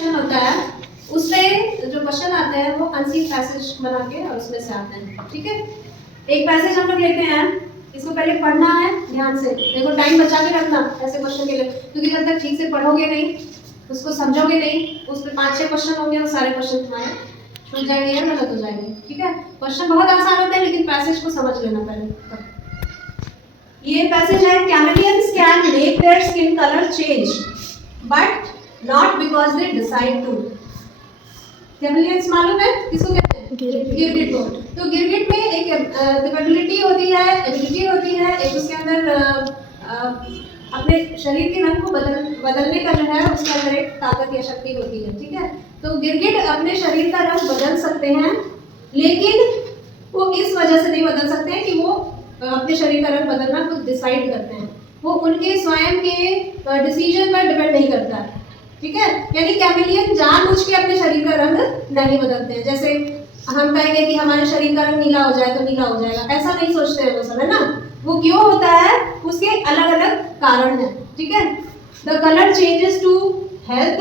Question होता है उससे जो क्वेश्चन आते हैं वो अनसीन पैसेज बना के और उसमें से आते हैं, ठीक है। एक पैसेज हम लोग लेते हैं, इसको पहले पढ़ना है ध्यान से, देखो टाइम बचा के रखना ऐसे क्वेश्चन के लिए, क्योंकि जब तक ठीक से पढ़ोगे नहीं, उसको समझोगे नहीं, उस पर 5-6 क्वेश्चन होंगे, वो सारे क्वेश्चन तुम्हारे छूट जाएंगे या गलत हो जाएंगे, ठीक है। क्वेश्चन बहुत आसान होता है लेकिन पैसेज को समझ लेना पहले। ये पैसेज है, chameleons can make their skin colour change but not because they decide to. Chameleons मालूम है किसको कहते हैं? गिरगिट को। तो गिरगिट में एक कैपेबिलिटी होती है, एबिलिटी होती है, एक उसके अंदर अपने शरीर के रंग को बदलने का जो है उसके अंदर एक ताकत या शक्ति होती है, ठीक है। तो गिरगिट अपने शरीर का रंग बदल सकते हैं, लेकिन वो इस वजह से नहीं बदल सकते हैं कि वो अपने शरीर का रंग बदलना खुद डिसाइड करते हैं, वो उनके स्वयं के डिसीजन पर डिपेंड नहीं करता है, ठीक है। यानी कैमलियन जानबूझ के अपने शरीर का रंग नहीं बदलते हैं। जैसे हम कहेंगे कि हमारे शरीर का रंग नीला हो जाए तो नीला हो जाएगा, ऐसा नहीं सोचते हैं वो सब, है ना। वो क्यों होता है, उसके अलग अलग कारण हैं, ठीक है। The colour changes to help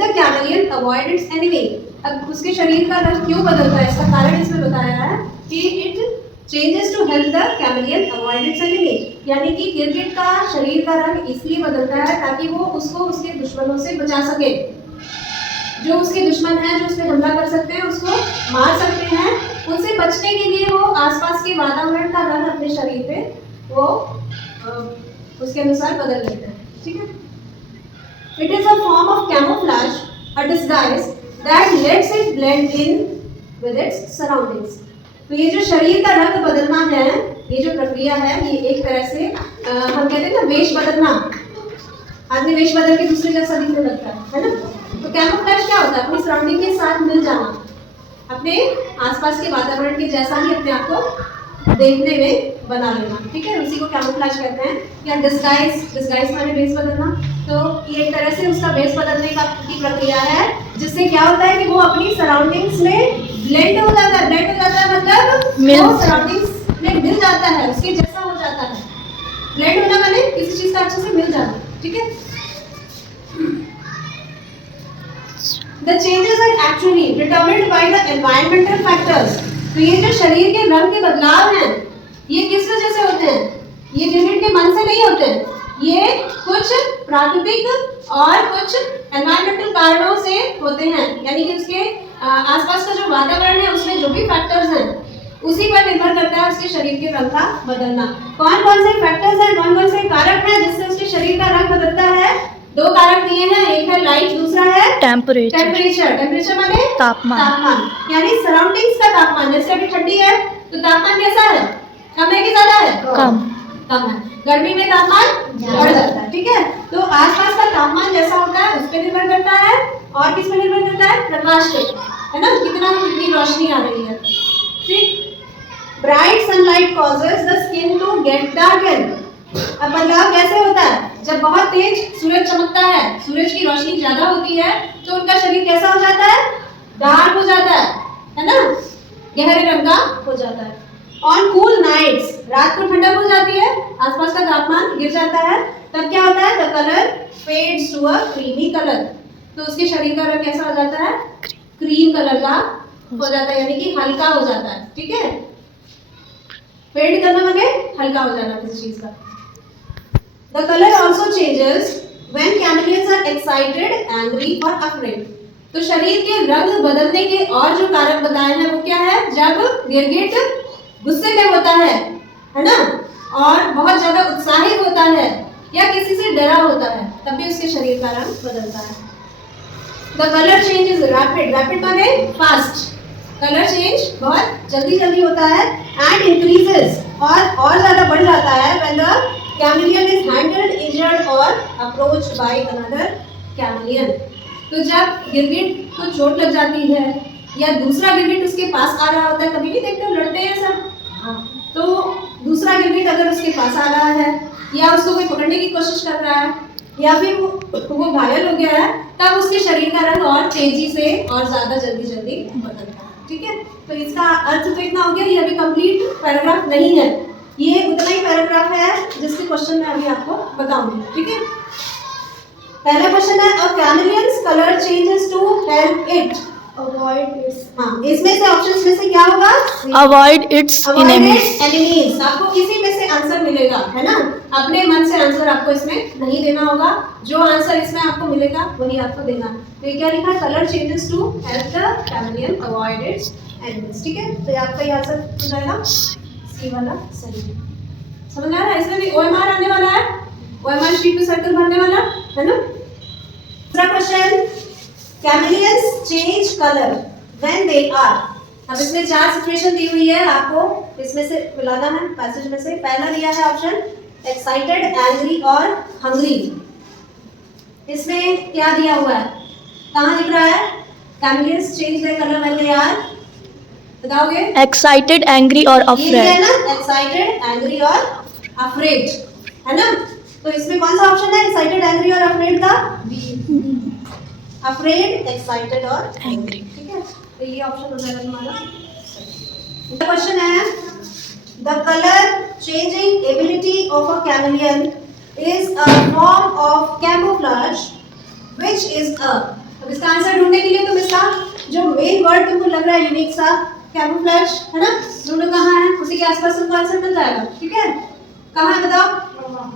the chameleon avoid its enemy. अब उसके शरीर का रंग क्यों बदलता है, इसका कारण इसमें बताया है कि it changes to help the chameleon avoid its enemy, यानी कि गिरगिट का शरीर का रंग इसलिए बदलता है ताकि वो उसको उसके दुश्मनों से बचा सके। जो उसके दुश्मन हैं, जो उस पर हमला कर सकते हैं, उसको मार सकते हैं, उनसे बचने के लिए वो आसपास के वातावरण का रंग अपने शरीर पे वो उसके अनुसार बदल लेते हैं, ठीक है। It is a form of camouflage, a disguise that let's it blend in with its surroundings. तो ये जो शरीर का रंग बदलना है, ये जो प्रक्रिया है, ये एक तरह से हम कहते हैं ना वेश बदलना, आदमी वेश बदल के दूसरे जैसा दिखने लगता है ना। तो कैमोफ्लेज क्या होता है, अपनी सराउंडिंग के साथ मिल जाना, अपने आसपास के वातावरण के जैसा ही अपने आप को देखने में बना लेना, ठीक है, उसी को कैमोफ्लेज कहते हैं। या डिस्गाइज माने वेश बदलना। तो ये एक तरह से उसका वेश बदलने की प्रक्रिया है, जिससे क्या होता है कि वो अपनी सराउंडिंग्स में ब्लेंड हो जाता है। ब्लेंड हो जाता है मतलब वो सराउंडिंग्स में मिल जाता है, उसके जैसा हो जाता है। ब्लेंड होना माने किसी चीज का अच्छे से मिल जाना, ठीक है। The changes are actually determined by the environmental factors. तो ये जो शरीर के रंग के बदलाव हैं, ये किस वजह से होते हैं? ये गिरगिट के मन से नहीं होते हैं, ये कुछ प्राकृतिक और कुछ एनवायरमेंटल कारणों से होते हैं। यानी कि उसके आसपास का जो वातावरण है, उसमें जो भी फैक्टर्स हैं, उसी पर निर्भर करता है उसके शरीर के रंग का बदलना। कौन कौन से फैक्टर्स हैं, कौन कौन से कारक हैं जिससे उसके शरीर का रंग बदलता है? 2 कारक दिए हैं, एक है लाइट, दूसरा है टेम्परेचर। टेम्परेचर माने तापमान, यानी सराउंडिंग्स का तापमान। जैसे अभी ठंडी है तो तापमान कैसा है, कम है कि ज्यादा है? कम है। गर्मी में तापमान बढ़ जाता है, ठीक है। तो आसपास का तापमान जैसा होता है उस पर निर्भर करता है, और किस पर निर्भर करता है? प्रकाश पे, है ना, कितनी रोशनी आ रही है, ठीक। Bright sunlight causes the skin to get darken. अब बदलाव कैसे होता है? जब बहुत तेज सूरज चमकता है, सूरज की रोशनी ज्यादा होती है, तो उनका शरीर कैसा हो जाता है? डार्क हो जाता है ना, गहरे रंग का हो जाता है। ऑन कूल नाइट्स, रात को ठंडक हो जाती है, आसपास का तापमान गिर जाता है, तब क्या होता है? The colour fades to a creamy colour. तो उसके शरीर का रंग कैसा हो जाता है? क्रीम कलर का हो जाता है, यानी कि हल्का हो जाता है, ठीक है। फेड करना माने हल्का हो जाना किसी चीज का। The color also changes when chameleons are excited, angry or afraid. तो शरीर के रंग बदलने के और जो कारक बताए हैं वो क्या है? जब गिरगिट गुस्से में होता है ना, और बहुत ज्यादा उत्साहित होता है या किसी से डरा होता है, तब भी उसके शरीर का रंग बदलता है। The color change is rapid. Rapid माने fast. कलर चेंज बहुत जल्दी जल्दी होता है, and increases और ज्यादा बढ़ जाता है when the chameleon is handled, injured or approached by another chameleon. तो जब गिरगिट को चोट लग जाती है या दूसरा गिरगिट उसके पास आ रहा होता है, कभी नहीं देखते लड़ते हैं सब, तो दूसरा गिरगिट अगर उसके पास आ रहा है या उसको कोई पकड़ने की कोशिश कर रहा है या फिर वो घायल हो गया है, तब उसके शरीर का रंग और तेजी से और ज्यादा जल्दी बदलता है, ठीक है। तो इसका अर्थ तो इतना हो गया, ये अभी कंप्लीट पैराग्राफ नहीं है, ये उतना ही पैराग्राफ है जिसके क्वेश्चन मैं अभी आपको बताऊंगी, ठीक है। पहला क्वेश्चन है, a chameleons colour change it, Avoid its. हाँ इसमें से ऑप्शंस में से क्या होगा? Avoid its enemies. एनिमीज। आपको इसी में से आंसर मिलेगा, है ना? अपने मन से आंसर आपको इसमें नहीं देना होगा, जो आंसर इसमें आपको मिलेगा वही आपको देना है। तो ये क्या लिखा है? Colour changes to help the chameleon avoid its enemies. ठीक है, तो ये आपका ये आंसर हो जाएगा सी वाला सही। समझ आ रहा है? इसमें भी OMR आने वाला है, OMR शीट पे सर्कल बनने वाला है ना। दूसरा question, chameleons change colour when they are. अब इसमें 4 सिचुएशन दी हुई है, आपको इसमें से मिलाना है पैसेज में से। पहला दिया है ऑप्शन एक्साइटेड, एंग्री और हंग्री। इसमें क्या दिया हुआ है? कहाँ लिख रहा है? Chameleons change their colour when they are, बताओगे? Excited, angry or ये है afraid. ना, एक्साइटेड, एंग्री और अफ्रेड, है ना? तो इसमें कौन सा ऑप्शन है एक्साइटेड, एंग्री और अफ्रेड का? अफ्रेड, एक्साइटेड और एंग्री। ठीक है, तो ये ऑप्शन हो जाएगा तुम्हारा। क्वेश्चन है, the colour changing ability of a chameleon is a form of camouflage which is a. अब इसका आंसर ढूंढने के लिए तुम इसका जो मेन वर्ड तुमको लग रहा है यूनिक सा, कैमोफ्लेज, है ना, ढूंढो कहाँ है, उसी के आसपास तुमको आंसर मिल जाएगा। ठीक है, कहाँ है बताओ?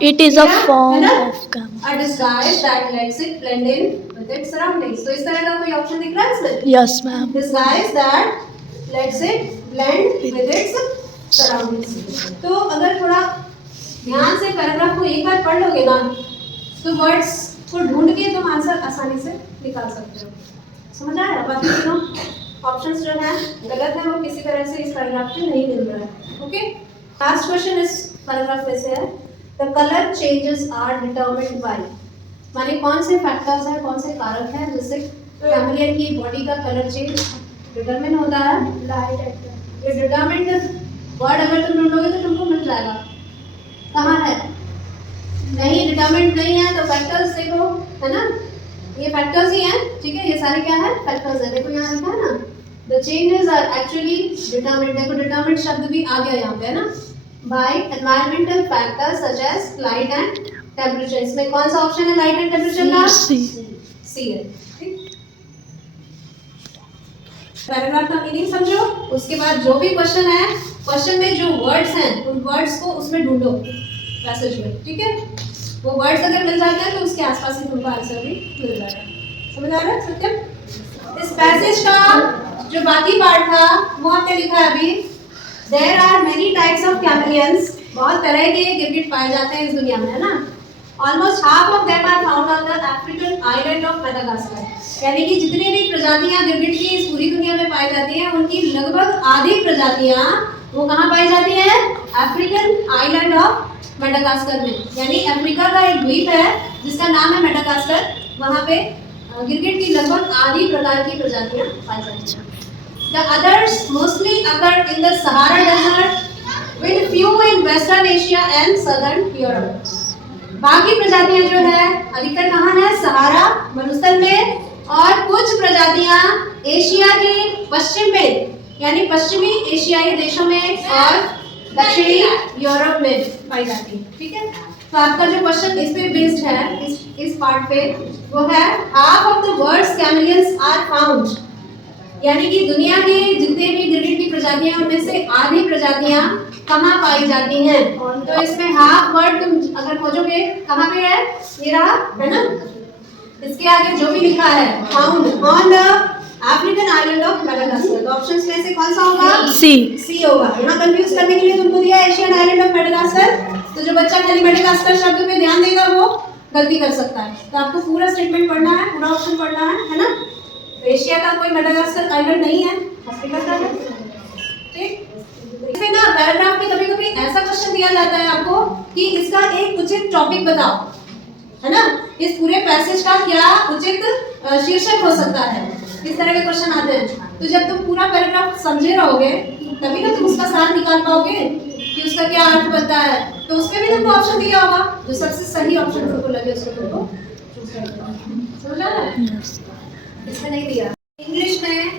It is a है form ना? of camouflage. A disguise that lets it blend in with its surroundings. तो इस तरह का कोई ऑप्शन दिख रहा है इसमें? Yes, ma'am. Disguise that lets it blend with its surroundings. तो अगर थोड़ा ध्यान से पैराग्राफ को एक बार पढ़ लोगे ना, तो वर्ड्स को ढूंढ के तुम आंसर आसानी से निकाल सकते हो। समझ आया? बाकी तीनों ऑप्शंस जो हैं गलत हैं, वो किसी तरह से इस पैराग्राफ में नहीं मिल रहा है। ओके, लास्ट क्वेश्चन इस पैराग्राफ में से है, the colour changes are determined by. माने कौन से फैक्टर्स हैं, कौन से कारक हैं जिससे कैमलियन की बॉडी का कलर चेंज डिटरमिन होता है? Light. ये डिटरमिन्ड वर्ड अगर तुम ढूंढोगे तो तुमको मिल जाएगा। कहाँ है? नहीं, डिटरमिन्ड नहीं है, तो फैक्टर्स देखो, है ना, ये फैक्टर्स ही हैं। ठीक है, ये सारे क्या है? फैक्टर्स है। देखो यहाँ लिखा है ना, the changes are actually determined. देखो डिटरमिन्ड शब्द भी आ गया यहाँ पे, है ना, by environmental factors such as light and temperature। इसमें कौन सा ऑप्शन है लाइट एंड टेम्परेचर का? सी है। ठीक, पैराग्राफ का मीनिंग समझो, उसके बाद जो भी क्वेश्चन है, क्वेश्चन में जो वर्ड्स हैं उन वर्ड्स को उसमें ढूंढो पैसेज में। ठीक है, वो वर्ड्स अगर मिल जाते हैं तो उसके आसपास ही तुमको आंसर भी मिल जाएगा। समझ आ रहा है सत्यम? इस पैसेज का जो बाकी पार्ट था वो आपने लिखा है अभी। There are many types of chameleons. बहुत तरह के गिरगिट पाए जाते हैं इस दुनिया में, है ना? Almost half of them are found on the African island of Madagascar. यानी कि जितनी भी प्रजातियां गिरगिट की इस पूरी दुनिया में पाई जाती हैं, उनकी लगभग आधी प्रजातियां वो कहाँ पाई जाती हैं? अफ्रीकन आइलैंड ऑफ मेडागास्कर में। यानी अफ्रीका का एक द्वीप है जिसका नाम है मेडागास्कर, वहाँ पे गिरगिट की लगभग आधी प्रकार की प्रजातियां पाई जाती हैं। The others mostly occur in the Sahara Desert, with few in Western Asia and Southern Europe. बाकी प्रजातियां जो है अधिकतर कहाँ है? सहारा मरुस्थल में, और कुछ प्रजातियां एशिया के पश्चिम में, यानी पश्चिमी एशियाई देशों में और दक्षिणी यूरोप में पाई जाती है। ठीक है, तो आपका जो क्वेश्चन इस पे बेस्ड है, इस पार्ट पे, वो है half of the world's chameleons are found. यानी कि दुनिया के जितने भी गिरगिट की प्रजातियां उनमें से आधी प्रजातियां कहाँ पाई जाती हैं? तो इसमें हाफ वर्ड तुम अगर खोजोगे कहाँ पे है? ये रहा, है ना, इसके आगे जो भी लिखा है found on the African island of Madagascar. तो ऑप्शंस में से कौन सा होगा? सी होगा। यहाँ कंफ्यूज करने के लिए तुमको दिया एशियन आइलैंड ऑफ मेडागास्कर, तो जो बच्चा खाली मेडागास्कर शब्द पे ध्यान देगा वो गलती कर सकता है। तो आपको पूरा स्टेटमेंट पढ़ना है, पूरा ऑप्शन पढ़ना है ना। एशिया का कोई मेडागास्कर आइलैंड नहीं है, अफ्रीका का है। ठीक, इसमें ना पैराग्राफ में कभी-कभी ऐसा क्वेश्चन दिया जाता है आपको कि इसका एक उचित टॉपिक बताओ, है ना, इस पूरे पैसेज का क्या उचित शीर्षक हो सकता है, इस तरह के क्वेश्चन आते हैं। तो जब तुम पूरा पैराग्राफ समझे रहोगे तभी ना तुम उसका सार निकाल पाओगे कि उसका क्या अर्थ बनता है। तो उसमें भी तुमको ऑप्शन दिया होगा, जो सबसे सही ऑप्शन तुमको लगे उसको तुमको चूज करना है। समझ आ रहा है? इसमें नहीं दिया। इंग्लिश में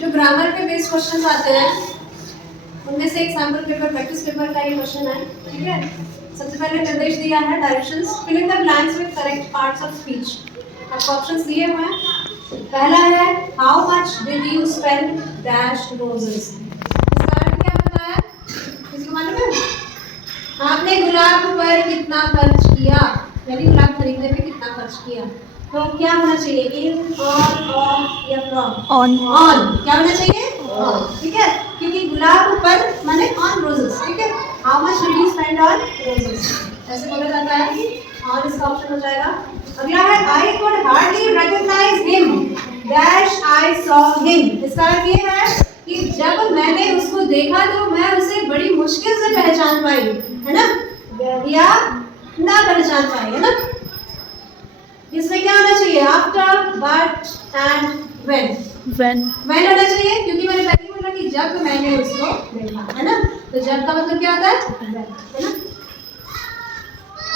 जो ग्रामर पे बेस्ड क्वेश्चन आते हैं उनमें से एक सैंपल पेपर, प्रैक्टिस पेपर का ये क्वेश्चन है। ठीक है, सबसे पहले निर्देश दिया है directions, fill in the blanks with correct parts of speech. आपको ऑप्शंस दिए हुए हैं, पहला है how much did you spend dash roses. इसका अर्थ क्या होता है, किसी को मालूम है? आपने गुलाब पर कितना खर्च किया, यानी गुलाब खरीदने पे कितना खर्च किया। तो क्या होना चाहिए, इन, ऑन, ऑफ या फ्रॉम? On. ऑन। क्या होना चाहिए? ऑन। ठीक है, क्योंकि गुलाब पर माने ऑन रोजेस। ठीक है, how much did you spend on roses, ऐसे बोला जाता है। ऑन इसका ऑप्शन हो जाएगा। अगला है I could hardly recognise him dash I saw him. इसका अर्थ ये है कि जब मैंने उसको देखा तो मैं उसे बड़ी मुश्किल से पहचान पाई, है ना, या ना पहचान पाई, है ना। इसमें क्या होना चाहिए, after, but and when. When. When होना चाहिए क्योंकि मैंने पहले बोला कि जब मैंने उसको देखा, है ना, तो जब का मतलब क्या होता है, when, है ना।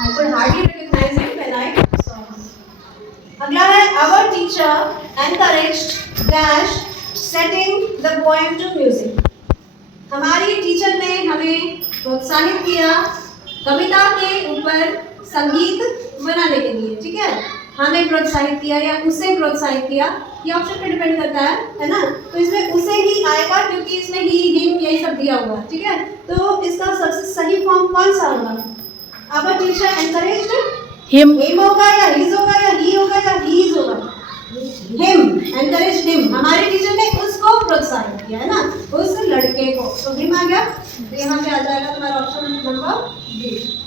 I could hardly recognize him when I saw him. अगला है our teacher encouraged dash setting the poem to music। हमारी टीचर ने हमें प्रोत्साहित किया कविता के ऊपर संगीत बनाने के लिए। ठीक है, हमें प्रोत्साहित किया या उसे प्रोत्साहित किया, ये ऑप्शन पे डिपेंड करता है ना। तो इसमें उसे ही आएगा क्योंकि इसमें ही, हिम यही सब दिया हुआ है। ठीक है, तो इसका सबसे सही फॉर्म कौन सा होगा, our teacher encouraged Him. Him होगा या हिज होगा या ही होगा या हीज होगा? हिम, एनकरेज हिम, हमारे टीचर ने उसको प्रोत्साहित किया, है ना, उस लड़के को। तो हिम आ गया, तो यहाँ पे आ जाएगा तुम्हारा ऑप्शन नंबर बी।